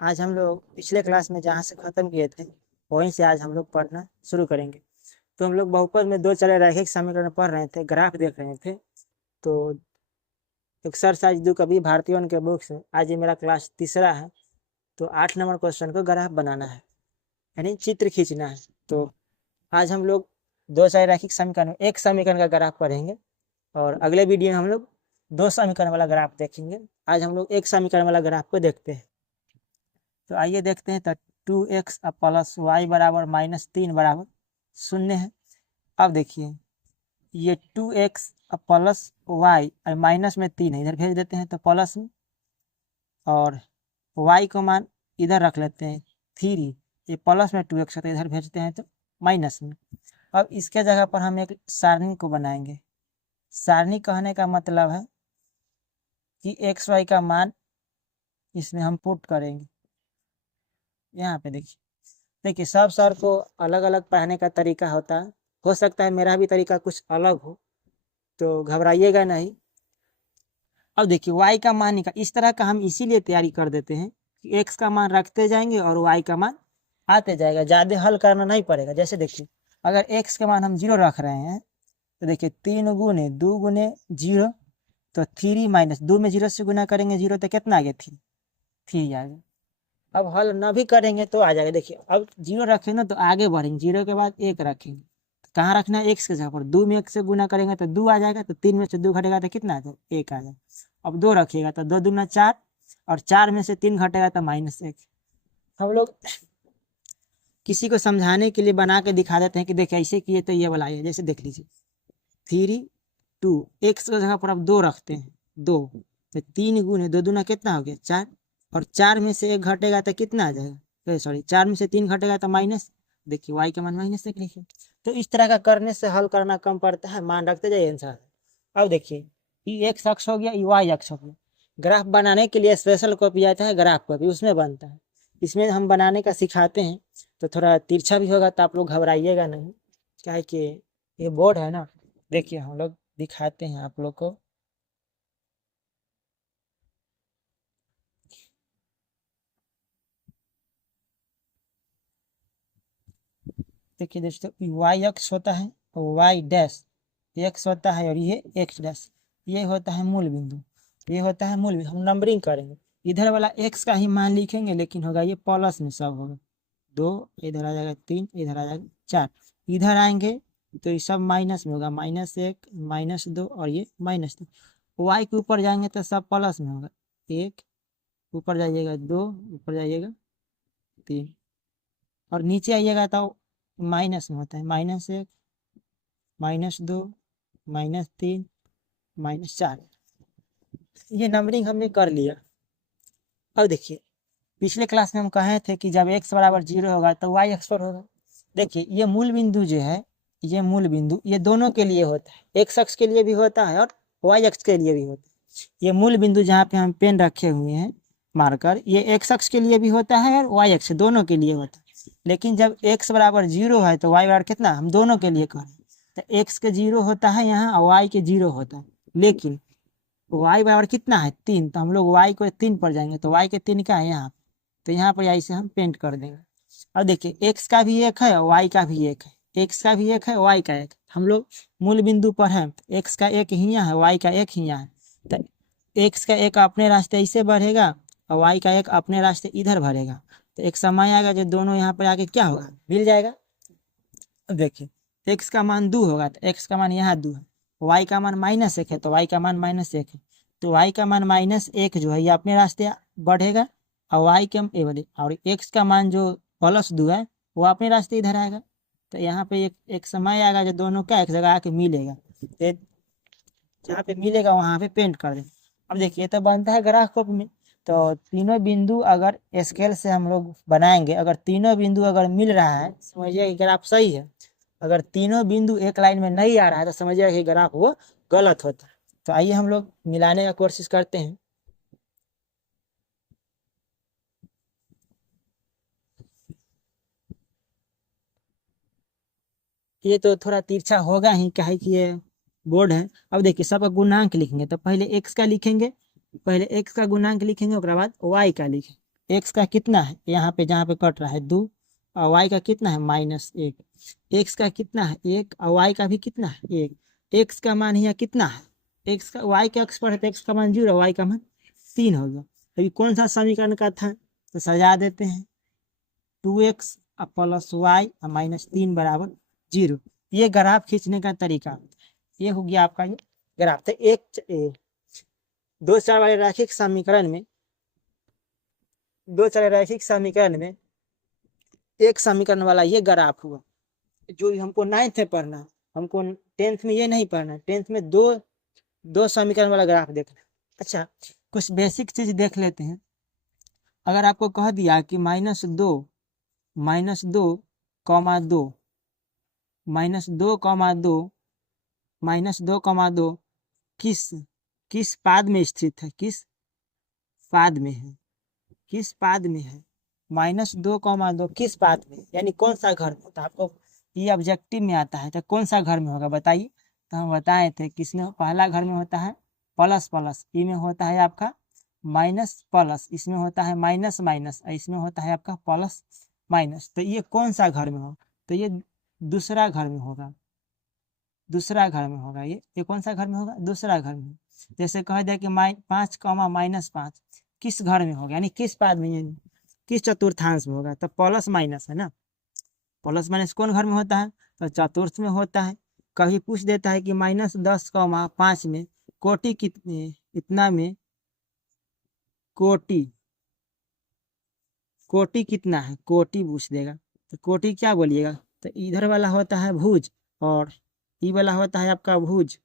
आज हम लोग पिछले क्लास में जहाँ से ख़त्म किए थे वहीं से आज हम लोग पढ़ना शुरू करेंगे। तो हम लोग बहुपद में दो चले रैखिक समीकरण पढ़ रहे थे, ग्राफ देख रहे थे। तो एक्सरसाइज दो कभी भारतीयों के बुक से आज ये मेरा क्लास तीसरा है। तो 8 नंबर क्वेश्चन को ग्राफ बनाना है, यानी चित्र खींचना है। तो आज हम लोग दो चार रैखिक समीकरण एक समीकरण का ग्राफ पढ़ेंगे और अगले वीडियो में हम लोग दो समीकरण वाला ग्राफ देखेंगे। आज हम लोग एक समीकरण वाला ग्राफ को देखते हैं। तो आइए देखते हैं। तो 2x प्लस वाई बराबर -3 बराबर 0 है। अब देखिए ये 2x प्लस वाई और माइनस में 3 है, इधर भेज देते हैं तो प्लस में, और y को मान इधर रख लेते हैं 3, ये प्लस में 2x है तो इधर भेजते हैं तो माइनस में। अब इसके जगह पर हम एक सारणी को बनाएंगे। सारणी कहने का मतलब है कि एक्स वाई का मान इसमें हम पुट करेंगे। यहाँ पे देखिए सब सर को अलग अलग पढ़ने का तरीका होता है, हो सकता है मेरा भी तरीका कुछ अलग हो, तो घबराइएगा नहीं। अब देखिए y का मान निकाल, इस तरह का हम इसीलिए तैयारी कर देते हैं कि x का मान रखते जाएंगे और y का मान आते जाएगा, ज़्यादा हल करना नहीं पड़ेगा। जैसे देखिए अगर x का मान हम 0 रख रहे हैं तो देखिए 3 गुने 2 गुने 0, तो 3 माइनस 2 में 0 से गुना करेंगे 0 तो कितना आ गया 3 आ गया। अब हल न भी करेंगे तो आ जाएगा। देखिए अब 0 रखें ना तो आगे बढ़ेंगे, 0 के बाद 1 रखेंगे, कहाँ रखना है x के जगह पर। 2 में 1 से गुना करेंगे तो 2 आ जाएगा, तो 3 में से 2 घटेगा तो कितना आ जाएगा 1 आ जाएगा। अब 2 रखिएगा तो 2 दूना 4, और 4 में से 3 घटेगा तो -1। हम लोग किसी को समझाने के लिए बना के दिखा देते हैं कि देखिए ऐसे किए तो ये वाला आएगा। जैसे देख लीजिए 3 2 x की जगह पर अब 2 रखते हैं, 2 तो 3 गुने 2 दूना कितना हो गया 4, और 4 में से 1 घटेगा तो कितना आ जाएगा, सॉरी 4 में से 3 घटेगा तो माइनस। देखिए y का मान -1 लिखिए। तो इस तरह का करने से हल करना कम पड़ता है, मान रखते जाइए आंसर। अब देखिए ये x अक्ष हो गया, ये y अक्ष हो गया। ग्राफ बनाने के लिए स्पेशल कॉपी आता है, ग्राफ कॉपी, उसमें बनता है। इसमें हम बनाने का सिखाते हैं, तो थोड़ा तिरछा भी होगा तो आप लोग घबराइएगा नहीं, क्या है कि ये बोर्ड है ना। देखिए हम लोग दिखाते हैं आप लोग को। देखिए दोस्तों y अक्ष होता है और y डैश x होता है, और ये x डैश ये होता है मूल बिंदु, ये होता है मूल बिंदु। हम नंबरिंग करेंगे, इधर वाला x का ही मान लिखेंगे, लेकिन होगा ये प्लस में सब होगा। 2 इधर आ जाएगा, 3 इधर आ जाएगा, 4 इधर आएंगे तो ये सब माइनस में होगा, -1 -2 और ये -2। y के ऊपर जाएंगे तो सब प्लस में होगा, 1 ऊपर जाइएगा 2 ऊपर जाइएगा 3, और नीचे आइएगा तो माइनस में होता है, -1 -2 -3 -4। ये नंबरिंग हमने कर लिया। अब देखिए पिछले क्लास में हम कहे थे कि जब x बराबर 0 होगा तो y अक्ष पर होगा। देखिए ये मूल बिंदु जो है, ये मूल बिंदु ये दोनों के लिए होता है, x अक्ष के लिए भी होता है और y अक्ष के लिए भी होता है। ये मूल बिंदु जहाँ पे हम पेन रखे हुए हैं मार्कर, ये x अक्ष के लिए भी होता है और y अक्ष दोनों के लिए होता है। लेकिन जब x बराबर 0 है तो y बराबर कितना, हम दोनों के लिए करें तो x के 0 होता है यहाँ और y के 0 होता है। लेकिन y बराबर कितना है 3, तो हम लोग y को 3 पर जाएंगे तो y के 3 का है यहाँ, तो यहाँ पर ऐसे हम पेंट कर देंगे। अब देखिए x का भी 1 है और y का भी 1 है, x का भी 1 है y का 1। हम लोग मूल बिंदु पर हैं, x का 1 हियाँ है, y का 1 हियाँ है, तो x का 1 अपने रास्ते ऐसे बढ़ेगा और y का 1 अपने रास्ते इधर भरेगा। तो एक समय आएगा जो दोनों यहाँ पर आके क्या होगा, मिल जाएगा। अब देखिए x का मान 2 होगा तो x का मान यहाँ 2 है, y का मान -1 है तो y का मान -1 है, तो y का मान -1 जो है ये अपने रास्ते बढ़ेगा, और y के और x का मान जो +2 है वो अपने रास्ते इधर आएगा। तो यहाँ पे एक समय आएगा जो दोनों क्या एक जगह आके मिलेगा, तो जहाँ पे मिलेगा वहाँ पे पेंट कर देंगे। अब देखिए तो बनता है ग्राफ कॉपी में, तो तीनों बिंदु अगर स्केल से हम लोग बनाएंगे, अगर तीनों बिंदु अगर मिल रहा है समझिए कि ग्राफ सही है। अगर तीनों बिंदु एक लाइन में नहीं आ रहा है तो समझिए कि ग्राफ वो गलत होता है। तो आइए हम लोग मिलाने का कोशिश करते हैं। ये तो थोड़ा तिरछा होगा ही, क्या है कि ये बोर्ड है। अब देखिए सबका गुणांक लिखेंगे तो पहले x का लिखेंगे, पहले x का गुणांक लिखेंगे उसके बाद y का लिखेंगे। एक्स का कितना है यहाँ पे जहाँ पे कट रहा है 2 और वाई का कितना है -1। एक्स का कितना है 1 और वाई का भी कितना है 1। एक्स का मान यहाँ कितना है, एक्स का वाई के अक्ष पर है तो एक्स का मान 0, वाई का मान 3 होगा। अभी कौन सा समीकरण का था, तो सजा देते हैं 2x प्लस वाई -3 बराबर 0। ये ग्राफ खींचने का तरीका, ये हो गया आपका ये ग्राफ। तो दो चर वाले रैखिक समीकरण में एक समीकरण वाला ये ग्राफ हुआ, जो हमको 9th में पढ़ना, हमको 10th में ये नहीं पढ़ना। 10th में दो समीकरण वाला ग्राफ देखना। अच्छा, कुछ बेसिक चीज देख लेते हैं। अगर आपको कह दिया कि -2, -2, -2, किस पाद में स्थित है, किस पाद में है, -2, किस पाद में, यानी कौन सा घर में। तो आपको ये ऑब्जेक्टिव में आता है, तो कौन सा घर में होगा बताइए। तो हम बताए थे किसमें, पहला घर में होता है प्लस प्लस, ई में होता है आपका माइनस प्लस, इसमें होता है माइनस माइनस, इसमें होता है आपका प्लस माइनस। तो ये कौन सा घर में होगा, तो ये दूसरा घर में होगा, ये कौन सा घर में होगा, दूसरा घर में। जैसे कह दिया कि 5, -5 किस घर में होगा, यानी किस पाद में, यानी किस चतुर्थांश में होगा। तो प्लस माइनस है ना, प्लस माइनस कौन घर में होता है, तो चतुर्थ में होता है। कभी पूछ देता है कि -10, 5 में कोटि कितने, इतना में कोटि कितना है, कोटि पूछ देगा। तो कोटि क्या बोलिएगा, तो इधर वाला होता है भुज, और ई वाला होता है आपका भुज,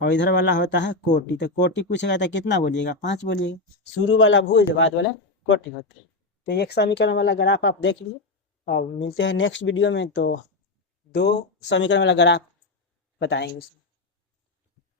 और इधर वाला होता है कोटि। तो कोटि पूछेगा तो कितना बोलिएगा, 5 बोलिएगा। शुरू वाला भुज, बाद वाला कोटि होता है। तो एक समीकरण वाला ग्राफ आप देख लीजिए, और मिलते हैं नेक्स्ट वीडियो में। तो 2 समीकरण वाला ग्राफ बताएंगे उसमें।